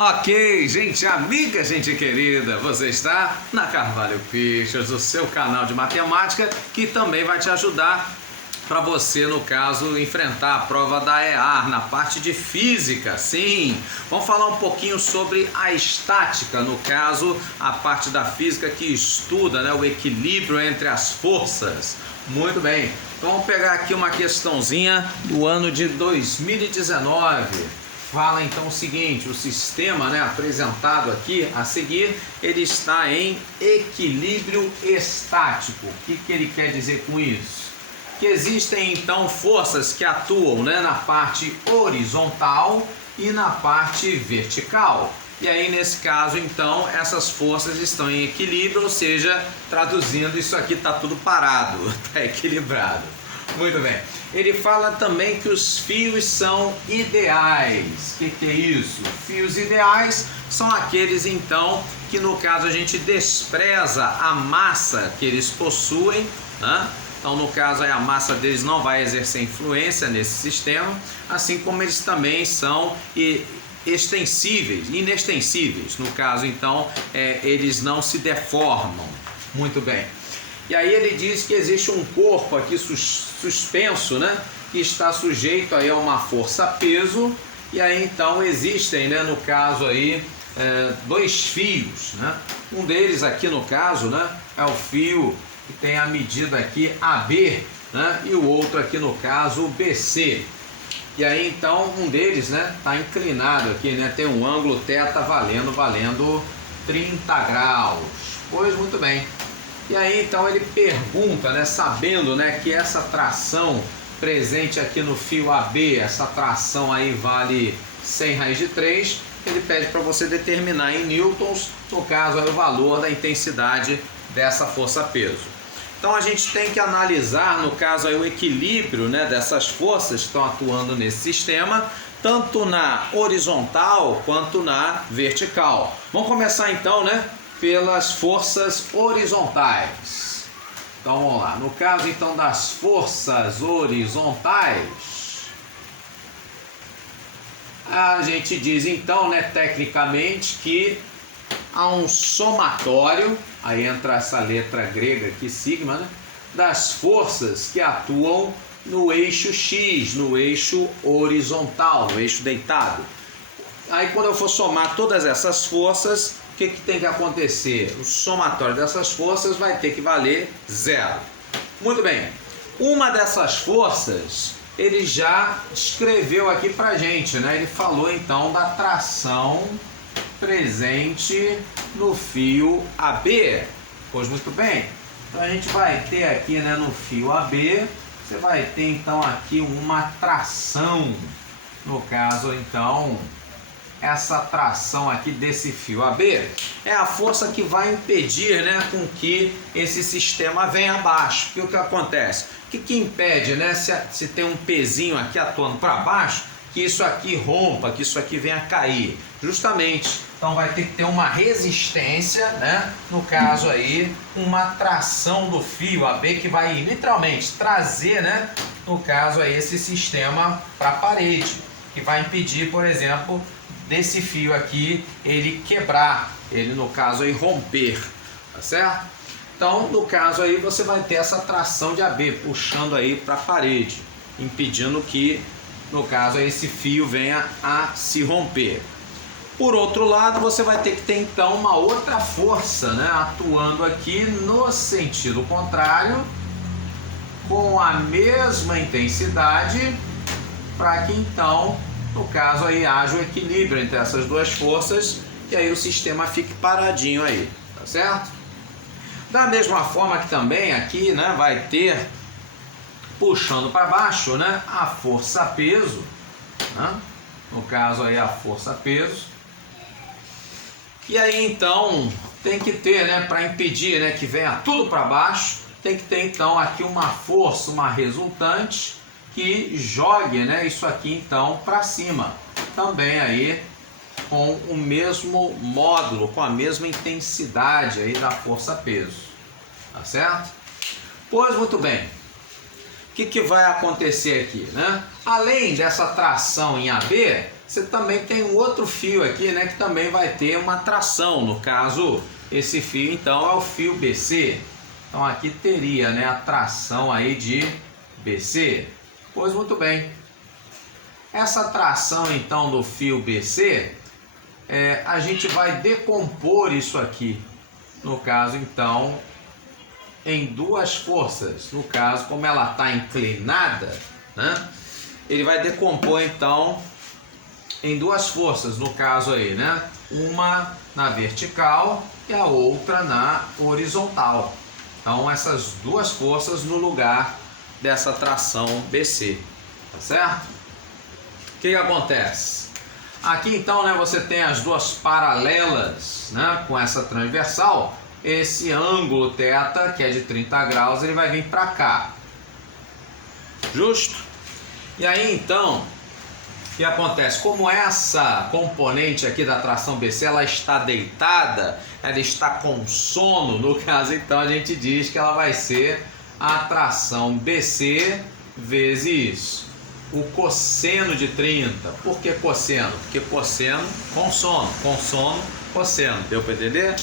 Ok, gente amiga, gente querida, você está na Carvalho Pictures, o seu canal de matemática, que também vai te ajudar para você, no caso, enfrentar a prova da EAR na parte de física. Sim, vamos falar um pouquinho sobre a estática, no caso, a parte da física que estuda, né, o equilíbrio entre as forças. Muito bem, então vamos pegar aqui uma questãozinha do ano de 2019. Fala então o seguinte: o sistema, né, apresentado aqui a seguir, ele está em equilíbrio estático. O que ele quer dizer com isso? Que existem então forças que atuam, né, na parte horizontal e na parte vertical. E aí nesse caso então essas forças estão em equilíbrio, ou seja, traduzindo, isso aqui está tudo parado, está equilibrado. Muito bem. Ele fala também que os fios são ideais. O que é isso? Fios ideais são aqueles então que no caso a gente despreza a massa que eles possuem, né? Então no caso aí a massa deles não vai exercer influência nesse sistema, assim como eles também são inextensíveis. No caso então eles não se deformam. Muito bem. E aí ele diz que existe um corpo aqui suspenso, né, que está sujeito aí a uma força-peso, e aí então existem, né, no caso aí, dois fios, né? Um deles aqui no caso, né, é o fio que tem a medida aqui AB, né, e o outro aqui no caso o BC. E aí então um deles, né, está inclinado aqui, né, tem um ângulo θ valendo 30 graus. Pois muito bem. E aí então ele pergunta, né, sabendo, né, que essa tração presente aqui no fio AB, essa tração aí vale 100 raiz de 3, ele pede para você determinar em newtons, no caso aí, o valor da intensidade dessa força-peso. Então a gente tem que analisar, no caso aí, o equilíbrio, né, dessas forças que estão atuando nesse sistema, tanto na horizontal quanto na vertical. Vamos começar então, né, pelas forças horizontais. Então vamos lá, no caso então das forças horizontais, a gente diz então, né, tecnicamente, que há um somatório, aí entra essa letra grega aqui, sigma, né, das forças que atuam no eixo X, no eixo horizontal, no eixo deitado. Aí quando eu for somar todas essas forças, o que tem que acontecer? O somatório dessas forças vai ter que valer 0. Muito bem. Uma dessas forças, ele já escreveu aqui pra gente, né? Ele falou então da tração presente no fio AB. Pois muito bem. Então a gente vai ter aqui, né, no fio AB, você vai ter então aqui uma tração. No caso então, essa tração aqui desse fio AB é a força que vai impedir, né, com que esse sistema venha abaixo. Porque o que acontece? O que impede, né, se tem um pezinho aqui atuando para baixo, que isso aqui rompa, que isso aqui venha a cair? Justamente. Então vai ter que ter uma resistência, né, no caso aí, uma tração do fio AB que vai literalmente trazer, né, no caso aí, esse sistema para a parede, que vai impedir, por exemplo, desse fio aqui ele quebrar, ele no caso aí romper, tá certo? Então no caso aí você vai ter essa tração de AB puxando aí para a parede, impedindo que no caso aí esse fio venha a se romper. Por outro lado, você vai ter que ter então uma outra força, né, atuando aqui no sentido contrário, com a mesma intensidade, para que então, no caso aí, haja o equilíbrio entre essas duas forças e aí o sistema fique paradinho aí, tá certo? Da mesma forma que também aqui, né, vai ter, puxando para baixo, né, a força-peso, né? No caso aí a força-peso. E aí então tem que ter, né, para impedir, né, que venha tudo para baixo, tem que ter então aqui uma força, uma resultante que jogue, né, isso aqui então para cima, também aí com o mesmo módulo, com a mesma intensidade aí da força-peso, tá certo? Pois muito bem. O que vai acontecer aqui, né? Além dessa tração em AB, você também tem um outro fio aqui, né, que também vai ter uma tração. No caso, esse fio então é o fio BC. Então aqui teria, né, a tração aí de BC. Pois muito bem. Essa tração então do fio BC, a gente vai decompor isso aqui. No caso então, em duas forças. No caso, como ela está inclinada, né, ele vai decompor então em duas forças, no caso aí, né? Uma na vertical e a outra na horizontal. Então essas duas forças no lugar dessa tração BC, tá certo? O que acontece? Aqui então, né, você tem as duas paralelas, né, com essa transversal. Esse ângulo θ, que é de 30 graus, ele vai vir para cá. Justo? E aí então, o que acontece? Como essa componente aqui da tração BC, ela está deitada, ela está com sono, no caso então a gente diz que ela vai ser a tração BC vezes o cosseno de 30. Por que cosseno? Porque cosseno com sono, cosseno. Deu para entender?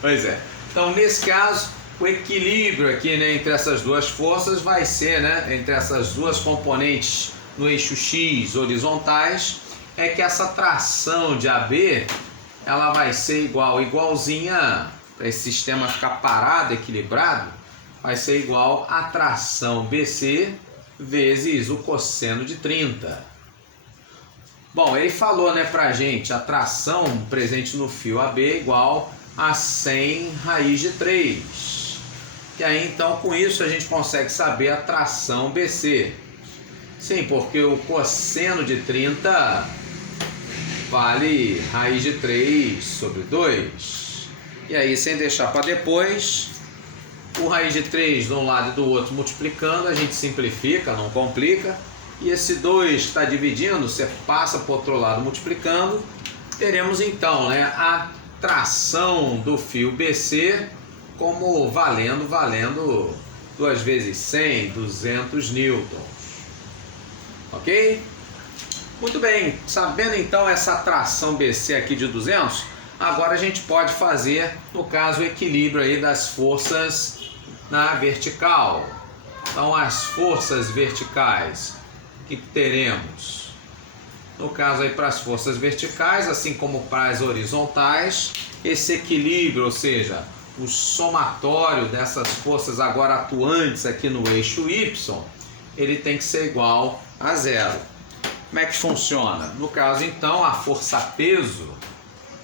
Pois é. Então nesse caso, o equilíbrio aqui, né, entre essas duas forças vai ser, né, entre essas duas componentes no eixo X horizontais, é que essa tração de AB ela vai ser igualzinha, para esse sistema ficar parado, equilibrado, vai ser igual a tração BC vezes o cosseno de 30. Bom, ele falou, né, pra gente a tração presente no fio AB é igual a 100 raiz de 3. E aí então com isso a gente consegue saber a tração BC. Sim, porque o cosseno de 30 vale raiz de 3 sobre 2. E aí, sem deixar para depois, o raiz de 3 de um lado e do outro multiplicando, a gente simplifica, não complica. E esse 2 que está dividindo, você passa para o outro lado multiplicando. Teremos então, né, a tração do fio BC como valendo 2 vezes 100, 200 newtons. Ok? Muito bem, sabendo então essa tração BC aqui de 200, agora a gente pode fazer, no caso, o equilíbrio aí das forças na vertical. Então as forças verticais que teremos, no caso aí para as forças verticais, assim como para as horizontais, esse equilíbrio, ou seja, o somatório dessas forças agora atuantes aqui no eixo Y, ele tem que ser igual a zero. Como é que funciona? No caso então, a força-peso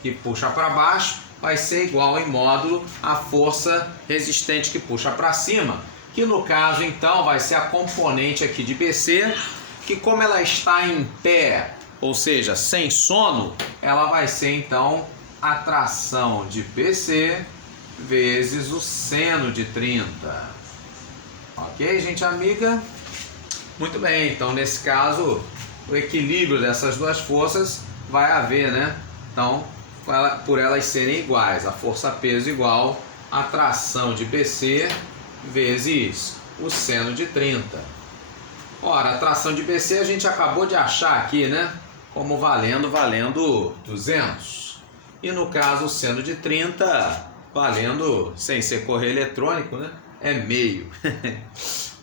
que puxa para baixo vai ser igual em módulo à força resistente que puxa para cima, que no caso então vai ser a componente aqui de BC, que como ela está em pé, ou seja, sem sono, ela vai ser então a tração de BC vezes o seno de 30. Ok, gente amiga? Muito bem, então nesse caso o equilíbrio dessas duas forças vai haver, né? Então, por elas serem iguais, a força-peso igual a tração de BC vezes o seno de 30. Ora, a tração de BC a gente acabou de achar aqui, né? Como valendo 200. E no caso o seno de 30 valendo, sem ser correio eletrônico, né, é meio.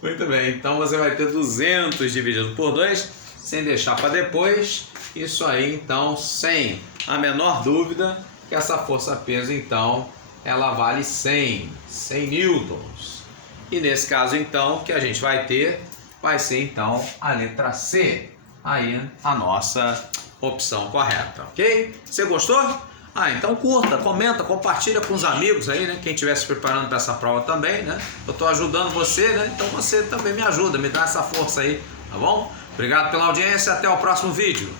Muito bem, então você vai ter 200 dividido por 2, sem deixar para depois. Isso aí então, sem a menor dúvida, que essa força-peso então, ela vale 100 newtons. E nesse caso então, o que a gente vai ter, vai ser então a letra C, aí a nossa opção correta, ok? Você gostou? Então curta, comenta, compartilha com os amigos aí, né? Quem estiver se preparando para essa prova também, né? Eu estou ajudando você, né? Então você também me ajuda, me dá essa força aí, tá bom? Obrigado pela audiência, até o próximo vídeo.